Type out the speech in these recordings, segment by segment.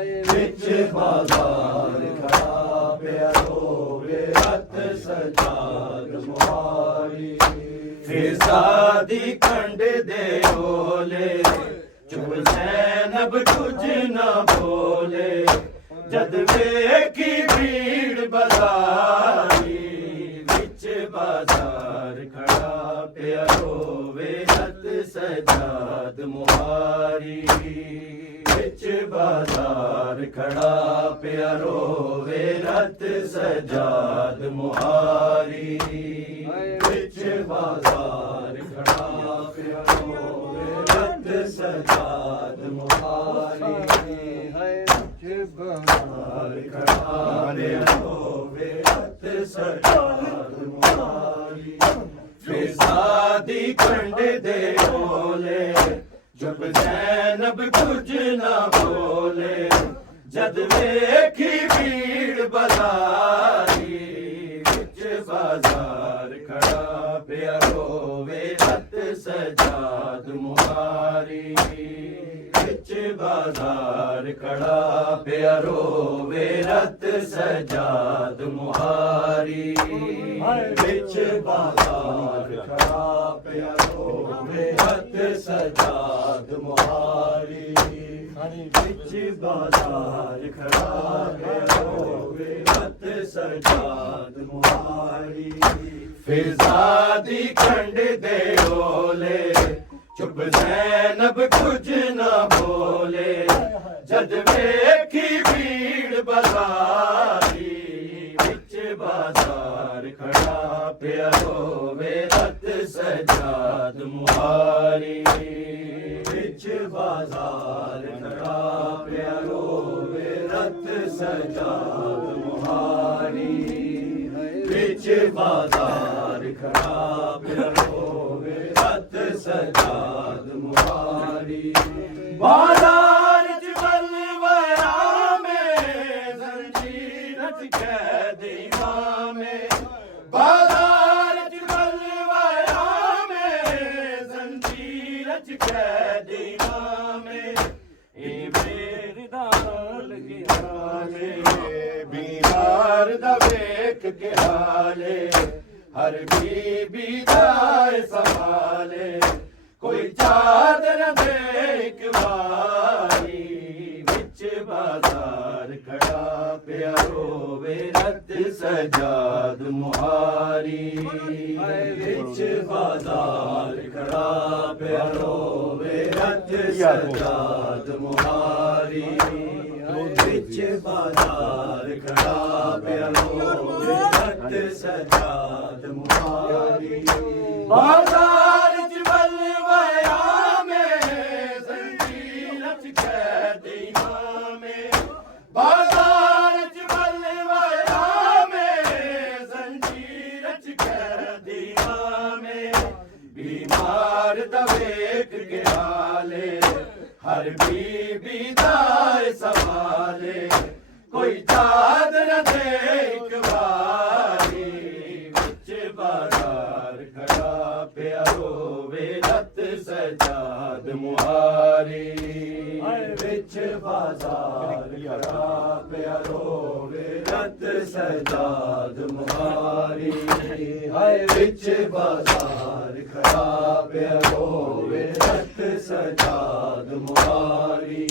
विच बाजार खड़ा पिया रोवे रत सजाद मुहारी फिजादी कंड दे ओले चुप ज़ैनब कुछ न बोले जद वेखी भीड़ बाजारी विच बाजार खड़ा पिया रोवे रत सजाद मुहारी विच बाजार खड़ा पिया रोवे रत सजाद मुहारी विच बाजार खड़ा पिया रोवे रत सजाद मुहारी बाजार खड़ा पिया रोवे रत सजाद मुहारी फिजादी कंड दे ओले जब ज़ैनब कुछ न बोले जद वेखी भीड़ बाजारी विच बाजार खड़ा पिया रोवे रत सजाद मुहारी विच बाजार खड़ा पिया रोवे रत सजाद मुहारी विच बाजार खड़ा पिया रोवे रत सजाद मुहारी विच बाजार खड़ा पिया रोवे रत सजाद मुहारी फिजादी कंड दे ओले चुप ज़ैनब कुछ न बोले जद वेखी भीड़ बाजारी विच बाजार खड़ा पिया रोवे रत सजाद मुहारी विच बाजार खड़ा पिया रोवे रत सजाद मुहारी विच बाजार खड़ा पिया रोवे रत सजाद मुहारी बाजार बलवया में जंजीर कैदी में बाजार बलवया में जंजीर कैदी में बीमार दवेक के हाले हर बीबी दाए संभाले कोई चादर देख बारी विच बाजार खड़ा पिया रोवे रत सजाद मुहारी विच बाजार खड़ा पिया रोवे रत सजाद मुहारी विच बाजार खड़ा पिया रोवे रत सजाद मुहारी बाजार बलवया में जंजीर कैदी में बाजार बलवया में जंजीर कैदी में बीमार दवेक के हाले हर बीबी दाए संभाले कोई चादर देख बारी विच बाजार खड़ा पिया रोवे रत सजाद मुहारी विच बाजार खड़ा पिया रोवे रत सजाद मुहारी विच बाजार खड़ा पिया रोवे रत सजाद मुहारी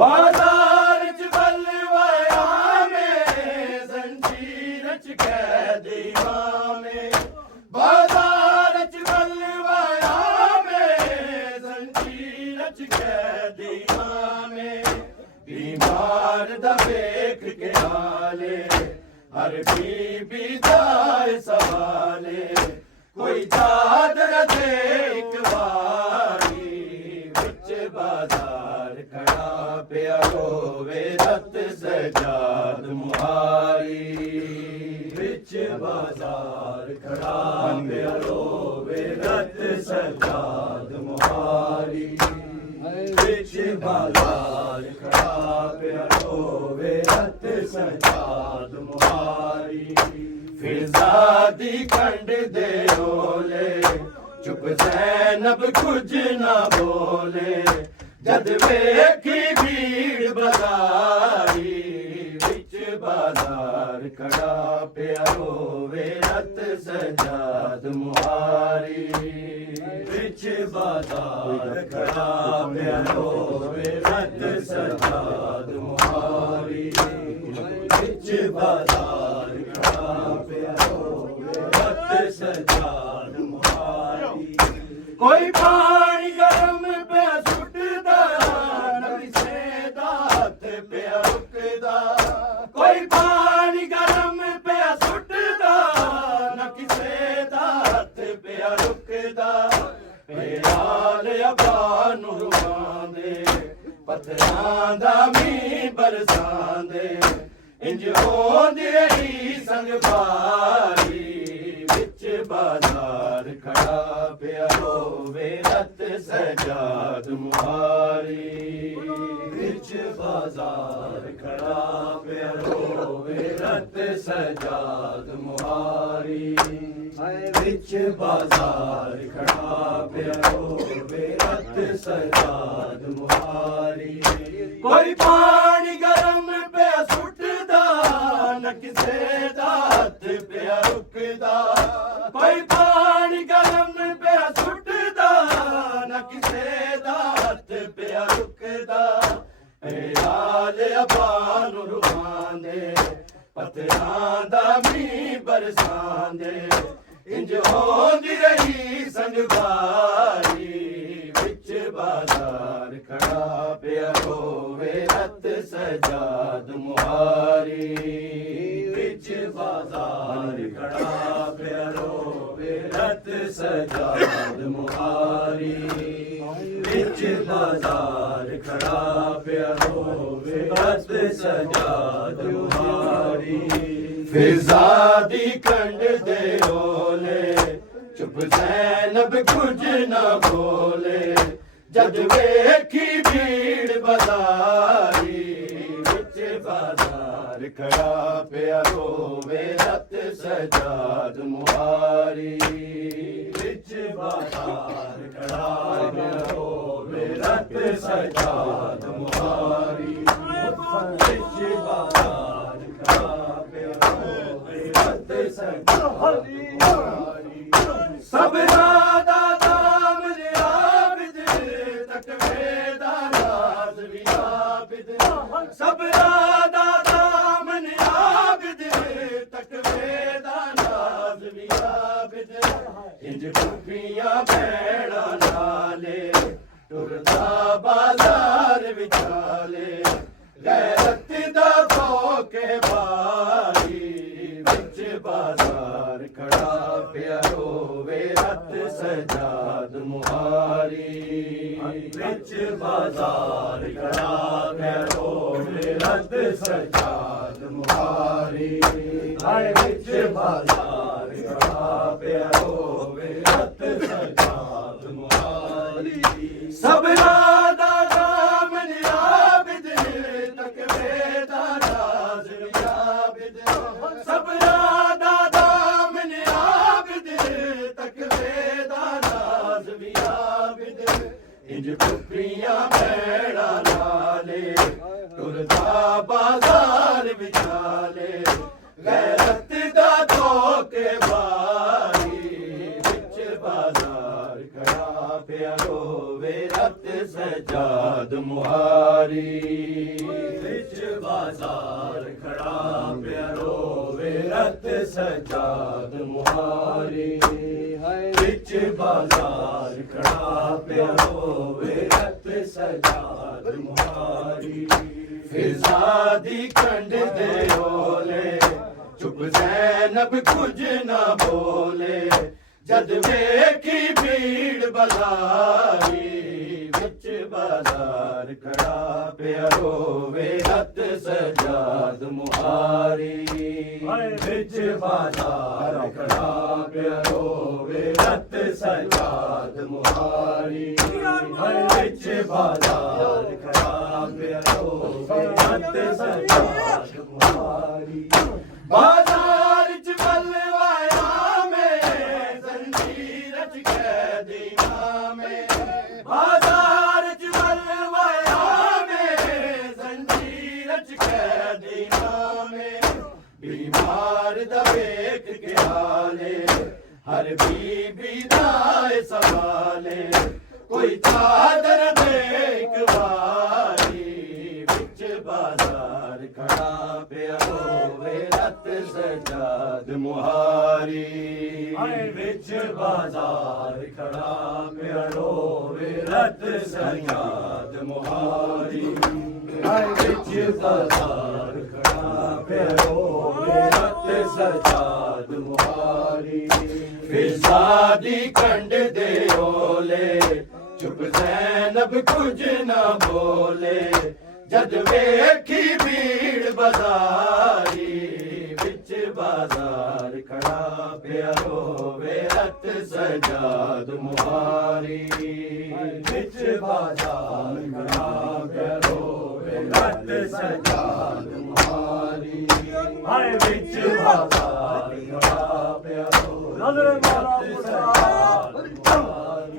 बाजार बलवया में जंजीर कैदी में बाजार बलवया में जंजीर कैदी में बीमार दवेक के हाले हर बीबी दाए संभाले कोई चादर देख बारी विच बाजार खड़ा पिया रोवे रत सजाद मुहारी विच बाजार खड़ा पिया रोवे रत सजाद मुहारी विच बाजार खड़ा पिया रोवे रत सजाद मुहारी फिजादी कंड दे ओले चुप ज़ैनब कुछ न बोले जद वेखी भीड़ बाजार बाजार खड़ा पिया होवे रत सजाद मुहारी कोई पानी गरम पे सुटदा न किसे दा हथ पे रुकदा कोई पानी गरम पे सुटदा न किसे दा हथ पे रुकदा प्याल अबा नुरवांदे पत्थरां दा मींह बरसांदे इंज होंदे ही संग बारी विच बाजार खड़ा पिया होवे रत सजाद मुहारी विच बाजार खड़ा पिया होवे रत सजाद मुहारी विच बाजार खड़ा पिया होवे रत सजाद मुहारी कोई पानी गरम पे सुटदा न किसे दा हथ पे रुकदा कोई पानी गरम पे सुटदा न किसे दा हथ पे रुकदा याल अबा नुरवांदे पत्थरां दा मींह बरसांदे इंज होंदी रही संग बारी विच बाजार खड़ा पिया होवे रत सजाद मुहारी विच बाजार खड़ा पिया होवे रत सजाद मुहारी विच बाजार खड़ा पिया होवे रत सजाद मुहारी फिजा दी कंड दे ओले चुप ज़ैनब कुछ न बोले जद वेखी भीड़ बाजारी विच बाजार खड़ा पिया रोवे रत सजाद मुहारी विच बाजार खड़ा पिया रोवे रत सजाद मुहारी विच बाजार खड़ा पिया रोवे रत सजाद मुहारी सबरा दा दाम आबिद तकवेदा लाज़मी आबिद सबरा दा दाम आबिद तकवेदा लाज़मी आबिद इंज खूबियां भैणा नाले टुरदा बाजार विचाले गैरत दा धोखे बारी विच बाजार खड़ा पिया रोवे रत सजाद मुहारी विच बाजार खड़ा पिया रोवे रत सजाद मुहारी विच बाजार खड़ा पिया रोवे रत सजाद मुहारी सबरा दा दाम आबिद तकवेदा लाज़मी आबिद सबरा दा दाम आबिद तकवेदा लाज़मी आबिद इंज कुकरियां भैणा नाले टुरदा बाजार विचाले गैरत दा धोखे बारी विच बाजार खड़ा पिया रोवे रत सजाद मुहारी विच बाजार खड़ा पिया रोवे रत सजाद मुहारी विच बाजार खड़ा पिया रोवे रत सजाद मुहारी फिजा दी कंड दे ओले चुप ज़ैनब कुछ न बोले जद वेखी भीड़ बाजारी विच बाजार खड़ा पिया रोवे रत सजाद मुहारी विच बाजार खड़ा पिया रोवे रत सजाद मुहारी विच बाजार खड़ा पिया रोवे रत सजाद मुहारी बाजार च बलवाया में जंजीर च कैदीना में बाजार च बलवाया में जंजीर च कैदीना में बीमार दा वेख के हाले हर बीबी दाए सवाले कोई चादर दे एक बारी विच बाजार खड़ा पिया होवे रत सजाद मुहारी हाय विच बाजार खड़ा पिया होवे रत सजाद मुहारी हाय विच बाजार खड़ा पिया होवे रत सजाद मुहारी फिजादी कंड दे ओले चुप ज़ैनब कुछ ना बोले जद वेखी भीड़ बाजारी विच बाजार खड़ा पिया होवे रत सजाद मुहारी विच बाजार खड़ा पिया होवे रत सजाद मुहारी हाय विच बाजार खड़ा पिया होवे रत सजाद मुहारी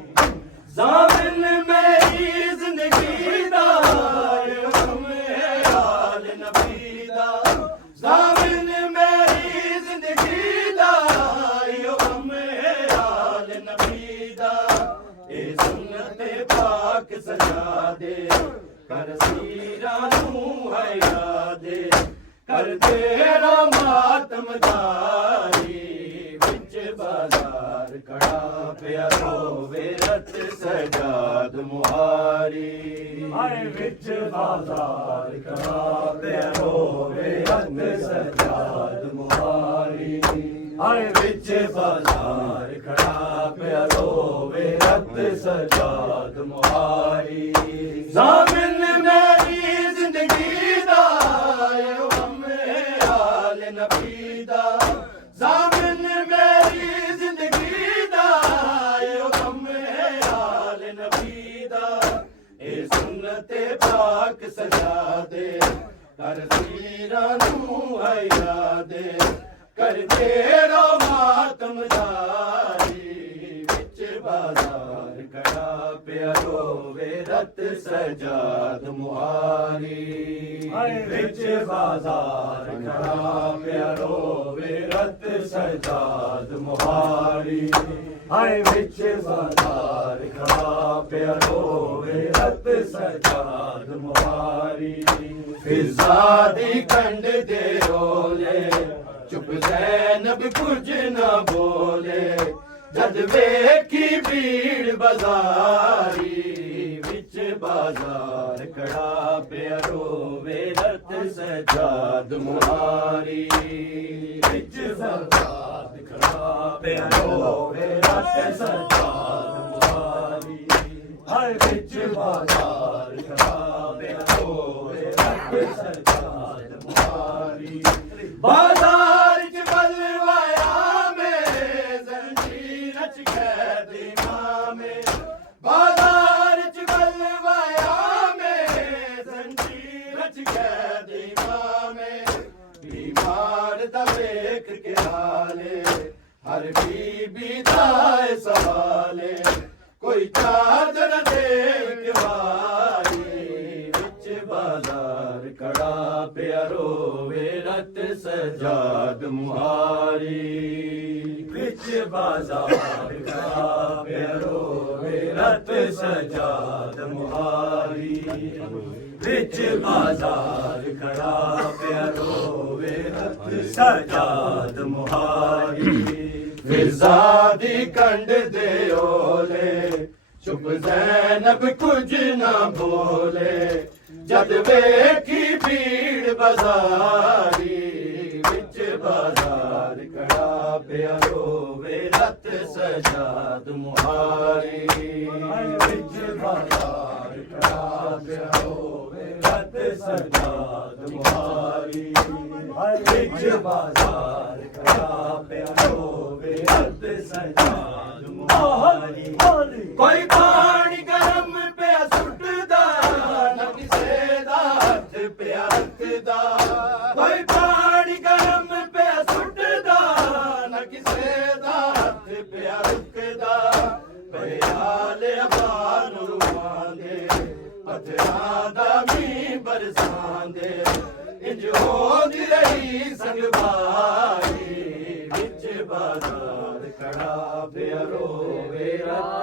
ज़ामिन मेरी जिंदगी दा हाल नबी दा ज़ामिन मेरी जिंदगी दा हाल नबी दा ए सुन्नत पाक सजा दे कर सीरा नू है याद कर तेरा मातम जारी विच बाजार खड़ा पिया होवे रत सजाद मुहारी हाय विच बाजार खड़ा पिया होवे रत सजाद मुहारी हाय विच बाजार खड़ा पिया होवे रत सजाद मुहारी ज़ामिन मेरी जिंदगी दा हाल नबी दा ज़ामिन मेरी जिंदगी दा हाल नबी दा ए सुन्नते पाक सजा दे कर सीरा नू है याद कर तेरा मातम जारी विच बाजार खड़ा पिया होवे रत सजाद मुहारी हाय विच बाजार खड़ा पिया होवे रत सजाद मुहारी हाय विच बाजार खड़ा पिया होवे रत सजाद मुहारी फिजादी कंड दे ओले चुप ज़ैनब कुछ ना बोले जद वेखी भीड़ बाजारी विच बाजार खड़ा पिया होवे रत सजाद मुहारी विच बाजार खड़ा पिया होवे रत सजाद मुहारी हाय विच बाजार खड़ा पिया होवे रत सजाद मुहारी बाजार च बलवाया में जंजीर च कैद इमाम बाजार च बलवाया में जंजीर च कैद इमाम बीमार दा वेख के हाले हर बीबी दा सवाले कोई चादर देख वाली विच बाजार खड़ा पिया रोवे रत सजाद मुहारी विच बाजार खड़ा पिया रोवे रत सजाद मुहारी विच बाजार खड़ा पिया रोवे रत सजाद मुहारी फिजादी कंड दे ओले चुप ज़ैनब कुछ ना बोले जद वेखी भीड़ बाजारी विच बाजार खड़ा पिया होवे रत सजाद मुहारी विच बाजार खड़ा पिया होवे रत सजाद मुहारी विच बाजार खड़ा पिया होवे रत सजाद मुहारी कोई पानी गरम पे सुटदा न किसे दा हथ पिया रखदा कोई पानी गरम पे सुटदा न किसे दा हथ पिया रखदा प्याल अबान रुवांदे पत्थरां दा मी बरसांदे इंज होंदी रही संगवारी विच बाजार खड़ा पिया रोवे रत